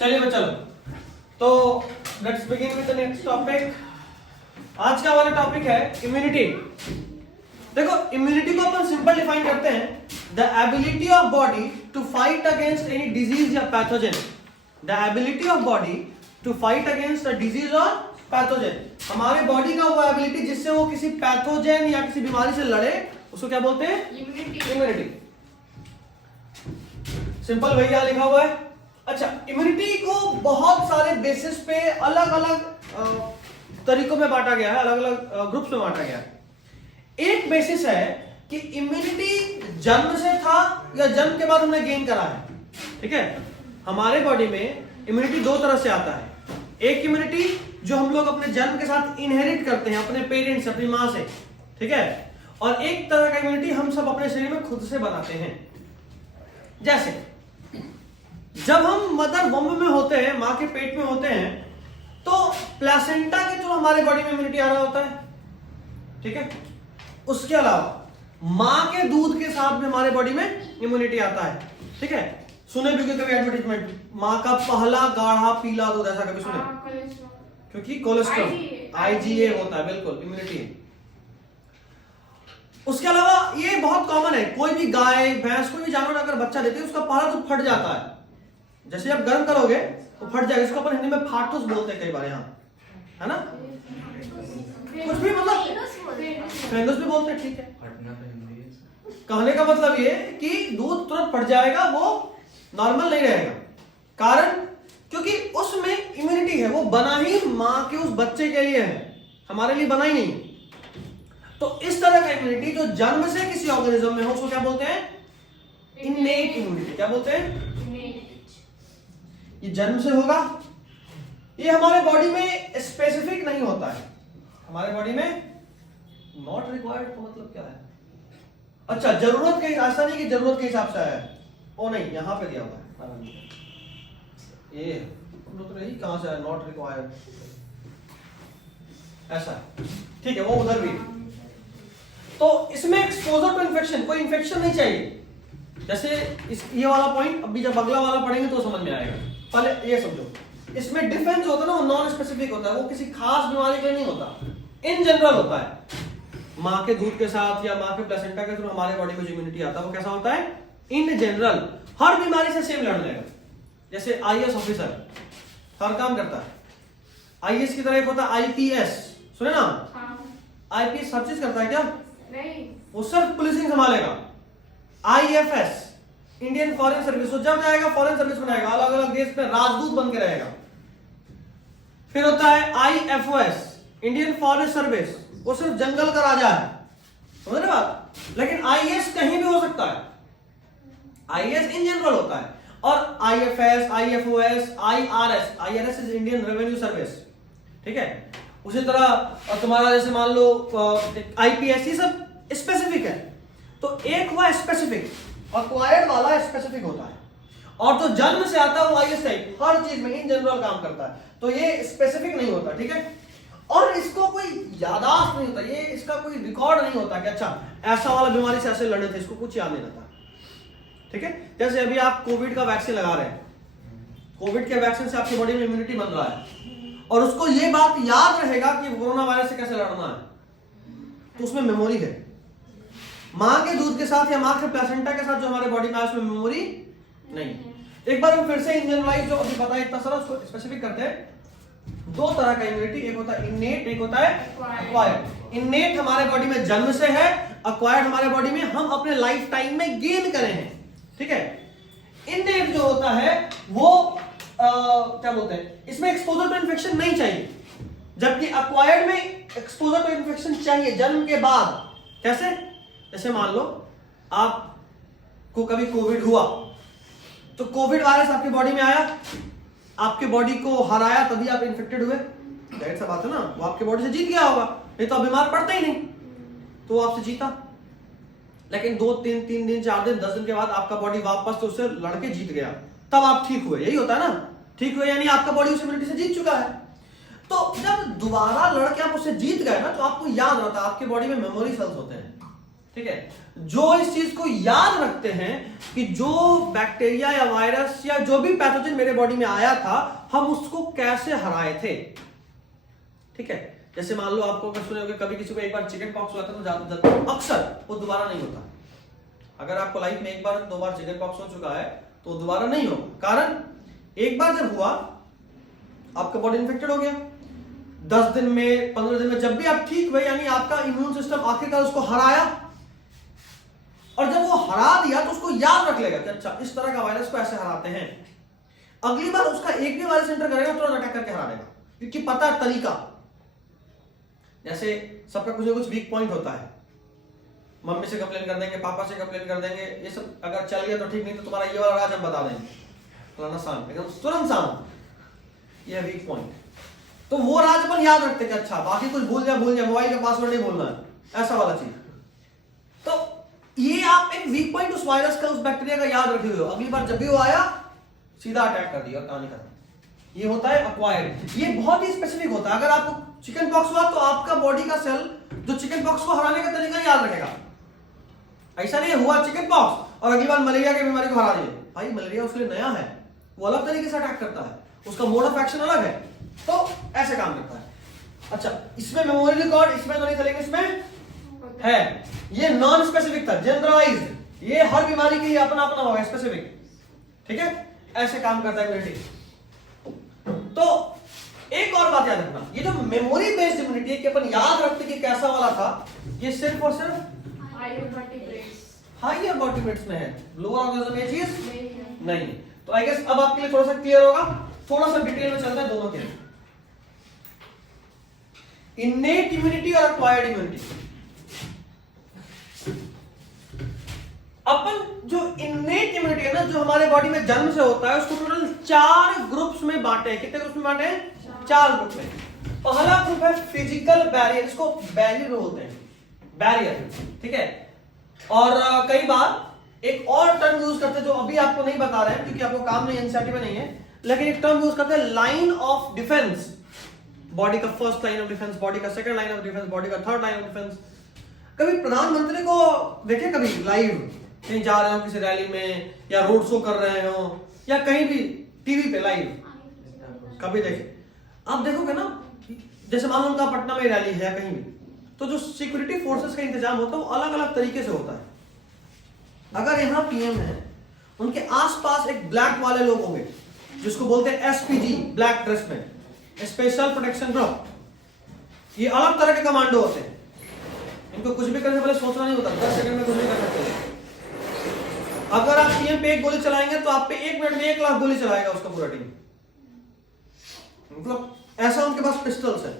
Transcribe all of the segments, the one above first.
चलिए बच्चा लोग, तो let's begin with the next topic. आज का वाला टॉपिक है इम्यूनिटी। देखो, इम्यूनिटी को अपन सिंपल डिफाइन करते हैं, the ability of body to fight against any disease या pathogen. The ability of body to fight against a disease और पैथोजन। हमारे बॉडी का वो एबिलिटी जिससे वो किसी पैथोजन या किसी बीमारी से लड़े, उसको क्या बोलते हैं? इम्यूनिटी। सिंपल भैया लिखा हुआ है। अच्छा, इम्यूनिटी को बहुत सारे बेसिस पे अलग अलग तरीकों में बांटा गया है, अलग अलग ग्रुप्स में बांटा गया है। एक बेसिस है कि इम्यूनिटी जन्म से था या जन्म के बाद हमने गेन करा है। ठीक है, हमारे बॉडी में इम्यूनिटी दो तरह से आता है। एक इम्यूनिटी जो हम लोग अपने जन्म के साथ इनहेरिट करते हैं अपने पेरेंट्स, अपनी माँ से। ठीक है, और एक तरह का इम्यूनिटी हम सब अपने शरीर में खुद से बनाते हैं। जैसे जब हम मदर वम्ब में होते हैं, माँ के पेट में होते हैं, तो प्लेसेंटा के थ्रू हमारे बॉडी में इम्यूनिटी आ रहा होता है। ठीक है, उसके अलावा माँ के दूध के साथ भी हमारे बॉडी में इम्यूनिटी आता है। ठीक है, सुने भी कभी एडवर्टाइजमेंट, माँ का पहला गाढ़ा पीला दूध, ऐसा कभी सुने? क्योंकि कोलेस्ट्रॉल आईजीए होता है, बिल्कुल इम्यूनिटी है। उसके अलावा ये बहुत कॉमन है, कोई भी गाय भैंस कोई भी जानवर अगर बच्चा देते हैं उसका पहला दूध फट जाता है। जैसे आप गर्म करोगे तो फट जाएगा, इसको अपन हिंदी में फाटूस बोलते हैं कई बार यहाँ, है ना? कुछ भी मतलब फेंगस भी बोलते हैं। ठीक है, कहने का मतलब ये कि दूध तुरंत फट जाएगा, वो नॉर्मल नहीं रहेगा। कारण क्योंकि उसमें इम्यूनिटी है, वो बना ही माँ के उस बच्चे के लिए है, हमारे लिए बना ही नहीं। तो इस तरह का इम्यूनिटी जो जन्म से किसी ऑर्गेनिज्म में हो, उसको क्या बोलते हैं? Innate immunity. क्या बोलते हैं? ये जन्म से होगा, ये हमारे बॉडी में स्पेसिफिक नहीं होता है। हमारे बॉडी में नॉट रिक्वायर्ड का मतलब क्या है? अच्छा, जरूरत के, ऐसा नहीं कि जरूरत के हिसाब से आया है। ओ नहीं, यहां पे दिया हुआ है ये तो नहीं, कहां से आया? नॉट रिक्वायर्ड, ऐसा। ठीक है, वो उधर भी। तो इसमें एक्सपोजर टू इन्फेक्शन, कोई इन्फेक्शन नहीं चाहिए। जैसे ये वाला पॉइंट अभी जब अगला वाला पढ़ेंगे तो समझ में आएगा। पहले ये समझो, इसमें डिफेंस होता है ना, वो नॉन स्पेसिफिक होता है, वो किसी खास बीमारी के लिए नहीं होता, इन जनरल होता है। माँ के दूध के साथ या माँ के प्लेसेंटा के थ्रू हमारे बॉडी में जो इम्यूनिटी आता है वो कैसा होता है? इन जनरल हर बीमारी से सेम लड़ लेगा। जैसे आईएएस ऑफिसर हर काम करता है, आईएएस की तरह एक होता है आईपीएस, सुने ना? आईपीएस हर चीज करता है क्या? नहीं, वो सिर्फ पुलिसिंग संभालेगा। आईएफएस इंडियन फॉरेन सर्विस, वो जब जाएगा फॉरेन सर्विस बनाएगा, अलग अलग देश में राजदूत बन के रहेगा। फिर होता है आईएफओएस इंडियन फॉरेस्ट सर्विस, वो सिर्फ जंगल का राजा है, समझ रहे बात? लेकिन आईएएस कहीं भी हो सकता है, आईएएस इन जनरल होता है। और IFS, IFOS, IRS is Indian revenue service. ठीक है, उसी तरह तुम्हारा जैसे मान लो आईपीएस, ये सब स्पेसिफिक है। तो एक हुआ स्पेसिफिक, एक्वायर्ड वाला स्पेसिफिक होता है, और जो जन्म से आता है वो आईएएस टाइप हर चीज में इन जनरल काम करता है। तो ये स्पेसिफिक नहीं होता। ठीक है, और इसको कोई याददाश्त नहीं होता, ये इसका कोई रिकॉर्ड नहीं होता कि अच्छा ऐसा वाला बीमारी से ऐसे लड़े थे, इसको कुछ याद नहीं रहता। ठीक है, जैसे अभी आप कोविड का वैक्सीन लगा रहे हैं, कोविड के वैक्सीन से आपकी बॉडी में इम्यूनिटी बन रहा है, और उसको ये बात याद रहेगा कि कोरोना वायरस से कैसे लड़ना है, तो उसमें मेमोरी है। माँ के दूध के साथ या माँ के प्लेसेंटा के साथ जो हमारे बॉडी में उसमें मेमोरी नहीं। एक बार हम फिर से इन जनरलाइज जो अभी बताया इतना सारा, उसको स्पेसिफिक करते हैं। दो तरह का इम्यूनिटी, एक होता है इन्नेट, एक होता है एक्वायर्ड। इन्नेट हमारे बॉडी में जन्म से है, एक्वायर्ड हमारे बॉडी में हम अपने लाइफ टाइम में गेन करे हैं। ठीक है, इन्नेट जो होता है वो क्या बोलते हैं, इसमें एक्सपोजर टू इन्फेक्शन नहीं चाहिए, जबकि एक्वायर्ड में एक्सपोजर टू इन्फेक्शन चाहिए जन्म के बाद। कैसे? जैसे मान लो आपको कभी कोविड हुआ, तो कोविड वायरस आपकी बॉडी में आया, आपके बॉडी को हराया, तभी आप इन्फेक्टेड हुए। जाहिर सा बात है ना, वो आपके बॉडी से जीत गया होगा, नहीं तो आप बीमार पड़ते ही नहीं, तो वो आपसे जीता। लेकिन 2-3 दिन 4 दिन 10 दिन के बाद आपका बॉडी वापस से उससे लड़के जीत गया, तब आप ठीक हुए। यही होता है ना, ठीक हुए यानी आपका बॉडी उस इम्यूनिटी से जीत चुका है। तो जब दोबारा लड़के आप उससे जीत गए ना, तो आपको याद रहता है, आपके बॉडी में मेमोरी सेल्स होते हैं। ठीक है, जो इस चीज को याद रखते हैं कि जो बैक्टीरिया या वायरस या जो भी पैथोजन मेरे बॉडी में आया था, हम उसको कैसे हराए थे। ठीक है, जैसे मान लो आपको सुने होंगे कभी किसी को एक बार चिकन पॉक्स हुआ था तो ज्यादा अक्सर वो दोबारा नहीं होता। अगर आपको लाइफ में एक बार 2 बार चिकन पॉक्स हो चुका है तो दोबारा नहीं होगा। कारण एक बार जब हुआ, आपका बॉडी इन्फेक्टेड हो गया, 10 दिन में 15 दिन में जब भी आप ठीक हुए, यानी आपका इम्यून सिस्टम आखिरकार उसको हराया, और जब वो हरा दिया तो उसको याद रख लेगा कि अच्छा इस तरह का वायरस को ऐसे हराते हैं। अगली बार उसका एक भी वायरस एंटर करेगा तो अटैक करके हरा देगा, क्योंकि पता है तरीका। जैसे सबका कुछ ना कुछ वीक पॉइंट होता है, मम्मी से कंप्लेन कर देंगे, पापा से कंप्लेन कर देंगे, ये सब अगर चल गया तो ठीक, नहीं तो तुम्हारा ये वाला राज हम बता देंगे, फलाना शांत, एकदम तुरंत शांत, ये वीक पॉइंट। तो वो राज अपन याद रखते कि अच्छा बाकी कुछ भूल जाए, मोबाइल का पासवर्ड नहीं भूलना है, ऐसा वाला चीज। तो ये आप एक वीक पॉइंट उस वायरस का, उस बैक्टीरिया का याद रखे हुए हो, अगली बार जब भी वो आया सीधा अटैक कर दिया, कहानी खत्म। ये होता है अक्वायर्ड, ये बहुत ही स्पेसिफिक होता है। अगर आपको चिकन पॉक्स हुआ तो आपका बॉडी का सेल जो चिकन पॉक्स को हराने का तरीका याद रखेगा। ऐसा नहीं हुआ चिकन पॉक्स और अगली बार मलेरिया की बीमारी को हरा दिए, भाई मलेरिया उसके लिए नया है, वो अलग तरीके से अटैक करता है, उसका मोड ऑफ एक्शन अलग है, तो ऐसे काम करता है। अच्छा, इसमें मेमोरी रिकॉर्ड इसमें तो नहीं चलेगा, इसमें है, ये नॉन स्पेसिफिक था, जनरलाइज्ड, ये हर बीमारी के लिए अपना अपना होगा स्पेसिफिक। ठीक है, ऐसे काम करता है इम्यूनिटी। तो एक और बात याद रखना, ये जो मेमोरी बेस्ड इम्यूनिटी है कि अपन याद रखते कि कैसा वाला था, ये सिर्फ और सिर्फ हायर वर्टिब्रेट्स में है, लोअर ऑर्गेनिज्म में ये चीज नहीं। तो आई गेस अब आपके लिए थोड़ा सा क्लियर होगा। थोड़ा सा डिटेल में चलता है दोनों के, इन्नेट इम्यूनिटी और एक्वायर्ड इम्यूनिटी। अपन जो इन्नेट इम्यूनिटी है ना, जो हमारे बॉडी में जन्म से होता है, उसको टोटल 4 ग्रुप्स में बांटे हैं। कितने ग्रुप्स में बांटे हैं? 4 ग्रुप में। पहला ग्रुप है फिजिकल बैरियर, इसको बैरियर बोलते हैं, बैरियर। ठीक है, और कई बार एक और टर्म यूज करते हैं जो अभी आपको नहीं बता रहे हैं क्योंकि आपको काम नहीं, एनसीईआरटी में नहीं है, लेकिन एक टर्म यूज करते हैं लाइन ऑफ डिफेंस। बॉडी का first line of defence, body का second line of defence, body का थर्ड लाइन ऑफ डिफेंस। कभी प्रधानमंत्री को देखे कभी लाइव कहीं जा रहे हो किसी रैली में, या रोड शो कर रहे हो, या कहीं भी टीवी पे लाइव कभी देखे? आप देखोगे ना, जैसे मान लो उनका पटना में रैली है कहीं भी, तो जो सिक्योरिटी फोर्सेस का इंतजाम होता है वो अलग अलग तरीके से होता है। अगर यहाँ पीएम है, उनके आसपास एक ब्लैक वाले लोग होंगे जिसको बोलते हैं एसपीजी, ब्लैक ड्रेस में, स्पेशल प्रोटेक्शन ग्रुप। ये अलग तरह के कमांडो होते हैं, इनको कुछ भी करने से पहले सोचना नहीं होता, 10 सेकंड में कुछ भी कर सकते हैं। अगर आप पीएम पे एक गोली चलाएंगे तो आप पे 1 मिनट में 1 लाख गोली चलाएगा उसका पूरा टीम। मतलब ऐसा उनके पास पिस्टल्स है,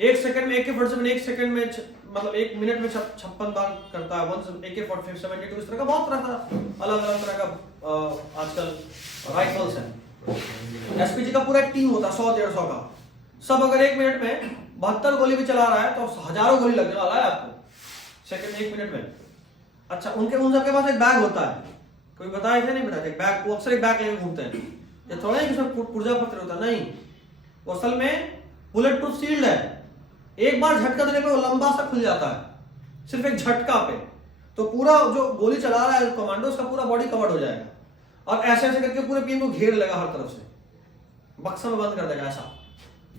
1 सेकंड में AK-47, 1 सेकंड में मतलब 1 मिनट में 56 बार करता है, AK-47, 72, इस तरह का बहुत तरह का अलग अलग तरह का आजकल राइफल्स है। एसपीजी का पूरा एक टीम होता है 100-150 का, सब अगर 1 मिनट में 72 गोली भी चला रहा है तो हजारों गोली लगने वाला है आपको सेकंड 1 मिनट में। अच्छा, उन सबके पास एक बैग होता है, कोई बताया ऐसे नहीं बताया, एक बैग, वो अक्सर एक बैग लेके घूमते हैं, ये थोड़ा ही इसमें पुर्जा पत्र होता नहीं, वो असल में बुलेट प्रूफ सील्ड है, एक बार झटका देने पे वो लंबा सा खुल जाता है, सिर्फ एक झटका पे, तो पूरा जो गोली चला रहा है कमांडो उसका पूरा बॉडी कवर्ड हो जाएगा, और ऐसे ऐसे करके पूरे पीएम को घेर लेगा हर तरफ से, बक्सा में बंद कर देगा, ऐसा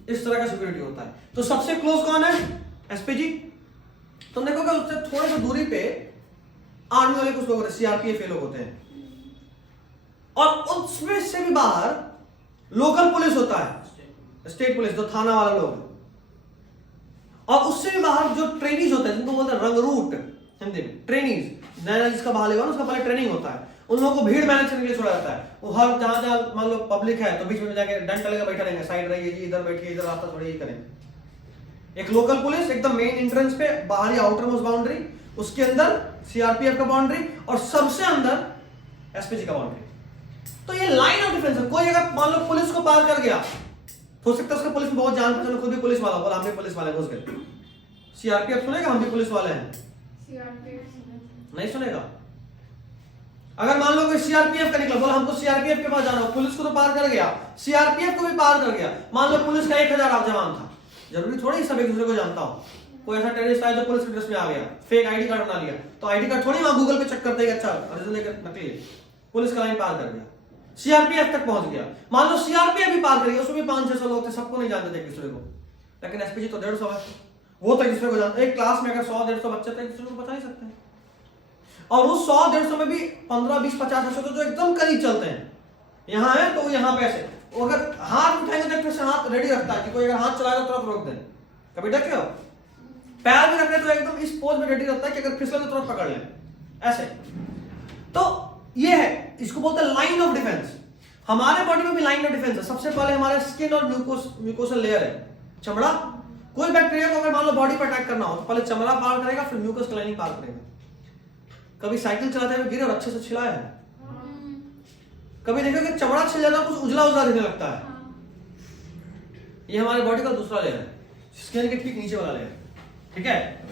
इस तरह का सिक्योरिटी होता है। तो सबसे क्लोज कौन है? एसपीजी। तो देखोगे उससे थोड़ी सी दूरी पे आर्मी वाले कुछ लोग होते हैं, सीआरपीएफ लोग होते हैं, और उसमें से भी बाहर लोकल पुलिस होता है, स्टेट पुलिस, जो थाना वाला लोग, और उससे भी बाहर जो ट्रेनीज होते हैं जिनको बोलते हैं रंगरूट हिंदी में, ट्रेनीज, नया जिसका बहाल हुआ उसका पहले ट्रेनिंग होता है, उन लोगों को भीड़ मैनेज करने के लिए छोड़ा जाता है। वो हर जहां जहां मान लो पब्लिक है तो बीच में जाके डंड लेकर बैठा रहेंगे, साइड रहिए जी, इधर बैठिए, इधर रास्ता छोड़िए, करेंगे। एक लोकल पुलिस एकदम मेन एंट्रेंस पे, बाहरी आउटर मोस्ट बाउंड्री, उसके अंदर सीआरपीएफ का बाउंड्री, और सबसे अंदर एसपीजी का बाउंड्री। तो ये लाइन ऑफ डिफेंस है। कोई अगर मान लो पुलिस को पार कर गया, हो सकता है उसका पुलिस में बहुत जान पहचान, खुद भी पुलिस वाला बोला हम भी पुलिस वाले, घुस गए, सीआरपीएफ सुनेगा हम भी पुलिस वाले हैं? नहीं सुनेगा। अगर मान लो कोई सीआरपीएफ का निकला, बोला हमको सीआरपीएफ के पास जाना हो, पुलिस को तो पार कर गया, सीआरपीएफ को भी पार कर गया, मान लो पुलिस का 1000 जवान था, जरूरी थोड़ी सब एक दूसरे को जानता हो, कोई ऐसा टेररिस्ट आया जो पुलिस के ड्रेस में आ गया, फेक आईडी कार्ड बना लिया, तो आईडी कार्ड थोड़ी वहां गूगल पे चेक करते हैं, अच्छा ओरिजिनल लेकर नकली है, पुलिस का लाइन पार कर गया, सीआरपीएफ तक पहुंच गया। मान लो सीआरपीएफ भी पार करी, उसमें भी 500-600 लोग थे, सबको नहीं जानते थे एक दूसरे को, लेकिन एसपीजी तो 150 है, वो तो एक दूसरे को जानते। एक क्लास में अगर 100-150 बच्चे थे, एक दूसरे को बता ही सकते हैं। और उस 100-150 में भी 15, 20, 50 ऐसे तो एकदम करीब चलते हैं, यहाँ है तो यहाँ पे ऐसे, अगर हाथ उठाएंगे तो एक से हाथ रेडी रखता है कि कोई अगर हाथ चलाएगा तो तुरंत रोक दें। कभी डके हो? पैर भी रखते तो एकदम इस पोज में रेडी रहता है कि अगर फिसले तो तुरंत पकड़ लें, ऐसे। तो ये है, इसको बोलते हैं लाइन ऑफ डिफेंस। हमारे बॉडी में भी लाइन ऑफ डिफेंस है। सबसे पहले हमारे स्किन और म्यूकोसल लेयर है, चमड़ा। कोई बैक्टीरिया को अगर मान लो बॉडी पर अटैक करना हो तो पहले चमड़ा पार करेगा, फिर म्यूकस लाइनिंग पार करेगा। कभी साइकिल चलाते हुए गिरे और अच्छे से छिलाया है? कभी देखो कि चमड़ा छिल जाता है, कुछ उजला उजला दिखने लगता है। ये हमारे बॉडी का दूसरा लेयर है, स्किन के ठीक नीचे वाला लेयर, ठीक है,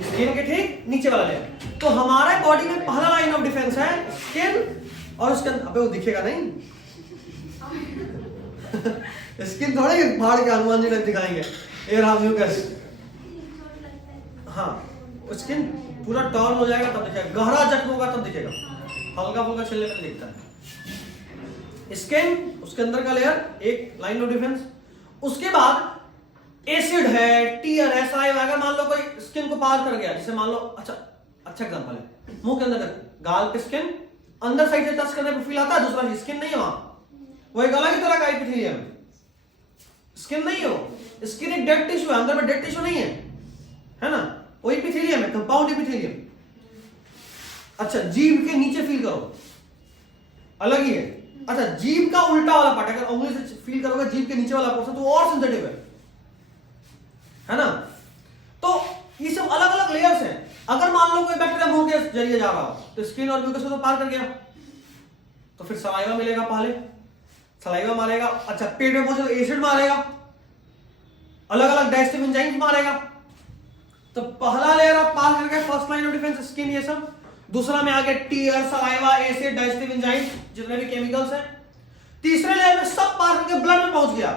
स्किन के ठीक नीचे वाला लेयर। तो हमारे बॉडी में पहला लाइन ऑफ डिफेंस है स्किन, और उसके अबे वो दिखेगा नहीं स्किन थोड़े फाड़ के हनुमान जी ने दिखाएंगे, ये रहा म्यूकस। हाँ, स्किन पूरा टर्न हो जाएगा तब दिखेगा, गहरा जख्म होगा तब दिखेगा, हल्का फुल्का छिलने पर दिखता है। स्किन, उसके अंदर का लेयर, एक लाइन ऑफ डिफेंस। उसके बाद एसिड है, टीयर है, सलाइवा। अगर मान लो कोई स्किन को पार कर गया, जैसे मान लो, अच्छा एग्जांपल है, मुंह के अंदर गाल पे स्किन, अंदर साइड से टच करने पर फील आता है, दूसरा स्किन नहीं है वहां, वो एक अलग ही तरह का एपिथेलियम, स्किन नहीं हो, स्किन एक डेड टिश्यू है, अंदर में डेड टिश्यू नहीं है ना, वो एपिथेलियम है, कंपाउंड एपिथेलियम। अच्छा, जीभ के नीचे फील करो, अलग ही है। अच्छा, जीभ का उल्टा वाला पार्ट, अगर उंगली से फील करोगे जीभ के नीचे वाला पोर्शन, तो और सेंसिटिव है ना। तो ये सब अलग अलग लेयर्स हैं। अगर मान लो कोई बैक्टीरिया मुंह के जरिए जा रहा हो तो स्किन और म्यूकस को तो पार कर गया, तो फिर सलाइवा मिलेगा, पहले सलाइवा मारेगा। अच्छा, पेट में पहुंचे तो एसिड मारेगा, अलग अलग डाइजेस्टिव एंजाइम्स मारेगा। तो पहला लेयर आप पार कर गए, first line of defence skin, ये सब। दूसरा में आगे tear, saliva, acid, digestive enzyme, जितने भी केमिकल्स हैं। तीसरे लेयर में सब पार करके ब्लड में पहुंच गया,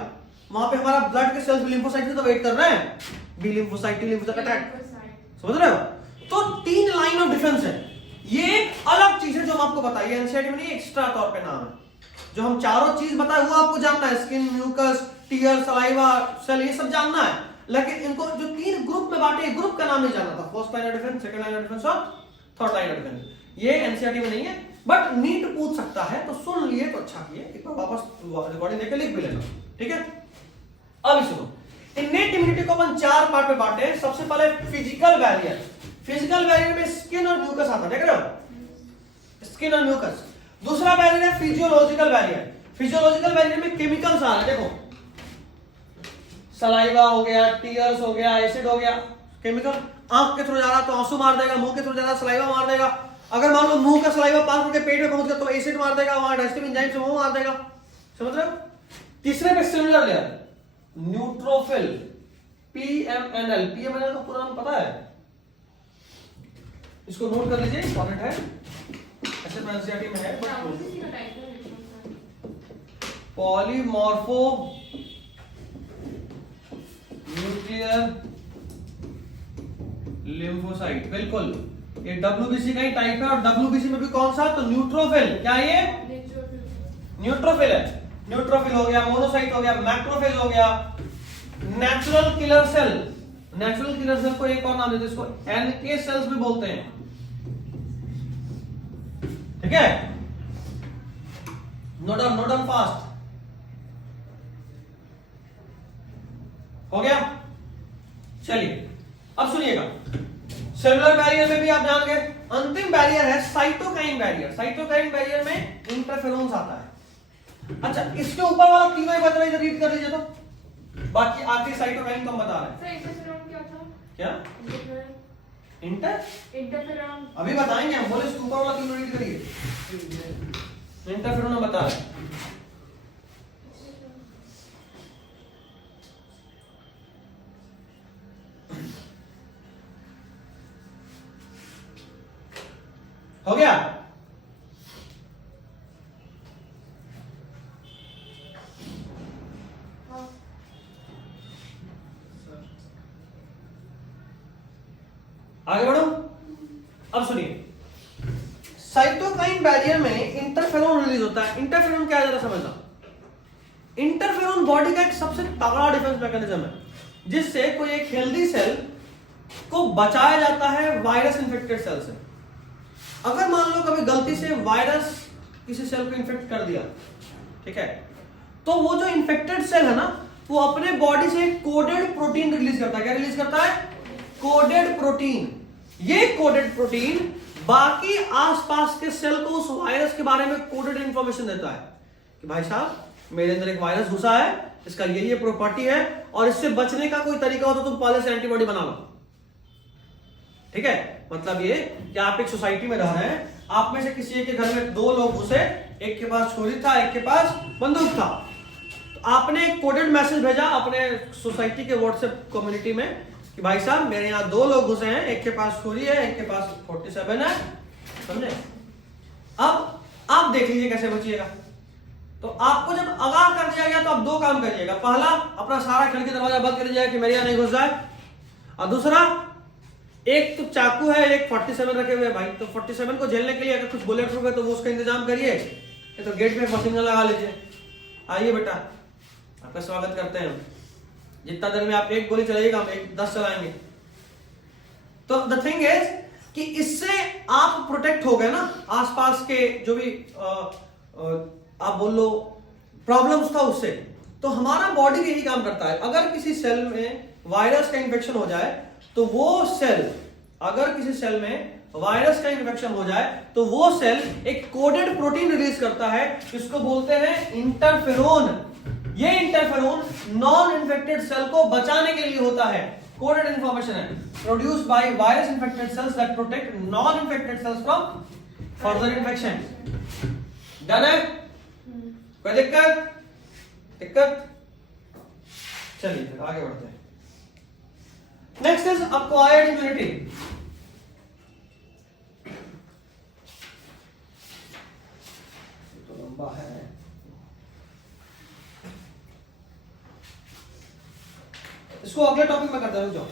वहां पे हमारा ब्लड के सेल्स लिम्फोसाइट तो वेट कर रहे हैं, B lymphocyte, T lymphocyte attack, समझ रहे हो। तो 3 लाइन ऑफ डिफेंस है। ये एक अलग चीज है जो हम आपको बताइए, एनसीईआरटी में नहीं, एक्स्ट्रा तौर पे नाम है। जो हम चारों चीज बताए वो आपको जानना है, skin, mucus, tear, saliva, cell, ये सब जानना है। लेकिन इनको जो 3 ग्रुप में बांटे, ग्रुप का नाम नहीं जानना था, first line of defence, second line of defence और थर्ड लाइन ऑफ डिफेंस। ये एनसीईआरटी में नहीं है, बट नीट पूछ सकता है, तो सुन लिए तो अच्छा किए, एक बार वापस रिकॉर्डिंग देकर लिख भी लेना, ठीक है। अब सुनो, इन्नेट इम्यूनिटी को अपन 4 पार्ट में बांटे हैं। सबसे पहले फिजिकल बैरियर। फिजिकल बैरियर में स्किन और म्यूकस आता है, देख रहे हो, स्किन और म्यूकस। दूसरा बैरियर है फिजियोलॉजिकल बैरियर। फिजियोलॉजिकल बैरियर में केमिकल्स आ रहे हैं, देखो, सलाइवा हो गया, टीयर्स हो गया, एसिड हो गया, केमिकल। आंख के थ्रू जा रहा तो आंसू मार देगा, मुंह के थ्रू जा रहा सलाइवा मार देगा। अगर मान लो मुंह का सलाइवा पार करके पेट में पहुंच गया तो एसिड मार देगा, वहां डाइजेस्टिव एंजाइम से वो मार देगा, समझ रहे हो। तीसरे पे similar layer, neutrophil, PMNL. PMNL का पूरा नाम पता है? इसको नोट कर लीजिए, इंपॉर्टेंट है, ऐसे एनसीईआरटी में है। पॉलीमॉर्फो न्यूक्लियर लिम्फोसाइट, बिल्कुल, ये डब्ल्यूबीसी का ही टाइप है। और डब्ल्यूबीसी में भी कौन सा, तो न्यूट्रोफिल। क्या ये न्यूट्रोफिल है। न्यूट्रोफिल हो गया, मोनोसाइट हो गया, मैक्रोफेज हो गया, natural killer cell. Natural killer cell को एक और नाम देते हैं, इसको एनके सेल्स भी बोलते हैं, ठीक है। नोट डाउन फास्ट, हो गया। चलिए अब सुनिएगा, सेलुलर बैरियर में भी आप जान गए। अंतिम बैरियर है साइटोकाइन बैरियर। साइटोकाइन बैरियर में इंटरफेरोन्स आता है। अच्छा, इसके ऊपर वाला तीनों बता रहे, रीड कर लीजिए तो, बाकी आखिरी साइटोकाइन तो हम बता रहे हैं। इंटरफेरॉन क्या था? क्या इंटरफेरॉन अभी बताएंगे हम, बोले इसके ऊपर वाला तीनों रीड करिए। इंटरफेरोन हम बता रहे हैं। हो गया। आगे बढ़ो। अब सुनिए, साइटोकाइन बैरियर में इंटरफेरोन रिलीज होता है। इंटरफेरोन क्या है जरा समझना। इंटरफेरोन बॉडी का एक सबसे तगड़ा डिफेंस मैकेनिज्म है, जिससे कोई एक हेल्दी सेल को बचाया जाता है वायरस इन्फेक्टेड सेल से। अगर मान लो कभी गलती से वायरस किसी सेल को इन्फेक्ट कर दिया, ठीक है, तो वो जो इन्फेक्टेड सेल है ना, वो अपने बॉडी से एक कोडेड प्रोटीन रिलीज करता है। क्या रिलीज करता है? Coded protein. ये कोडेड प्रोटीन बाकी आसपास के सेल को उस वायरस के बारे में कोडेड इंफॉर्मेशन देता है कि भाई साहब मेरे अंदर एक वायरस घुसा है, इसका ये प्रॉपर्टी है, और इससे बचने का कोई तरीका हो तो तुम पहले से एंटीबॉडी बना लो। ठीक है, मतलब ये कि आप एक सोसाइटी में रह रहे हैं, आप में से किसी एक के घर में 2 लोग घुसे, एक के पास छुरी था, एक के पास बंदूक था, तो आपने एक कोडेड मैसेज भेजा अपने सोसाइटी के व्हाट्सएप कम्युनिटी में कि भाई साहब मेरे यहाँ 2 लोग घुसे हैं, एक के पास छुरी है, एक के पास 47 है, समझे? अब आप देख लीजिए कैसे बचिएगा। तो आपको जब आगाह कर दिया गया तो आप 2 काम करिएगा। पहला, अपना सारा खिड़की दरवाजा बंद कर दीजिएगा कि मेरे यहाँ नहीं घुस जाए, और दूसरा, एक तो चाकू है, एक 47 रखे हुए भाई, तो 47 को झेलने के लिए अगर कुछ बुलेट प्रूफ है तो वो उसका इंतजाम करिए, तो गेट में मशीन लगा लीजिए। आइए बेटा, आपका स्वागत करते हैं। जितना देर में आप 1 गोली चलाइएगा, हम 10 चलाएंगे। तो द थिंग इज कि इससे आप प्रोटेक्ट हो गए ना, आसपास के जो भी आप बोल लो प्रॉब्लम्स था उससे। तो हमारा बॉडी यही काम करता है, अगर किसी सेल में वायरस का इन्फेक्शन हो जाए तो वो सेल, अगर किसी सेल में वायरस का इन्फेक्शन हो जाए तो वो सेल एक कोडेड प्रोटीन रिलीज करता है, इसको बोलते हैं इंटरफेरोन। ये इंटरफेरोन नॉन इन्फेक्टेड सेल को बचाने के लिए होता है। कोडेड इंफॉर्मेशन है, produced by virus infected cells that protect non infected cells from further infection. Done है? कोई दिक्कत? चलिए फिर आगे बढ़ते हैं। Next is acquired immunity. तो लंबा है, इसको अगले टॉपिक में करते हैं। रुक जाओ।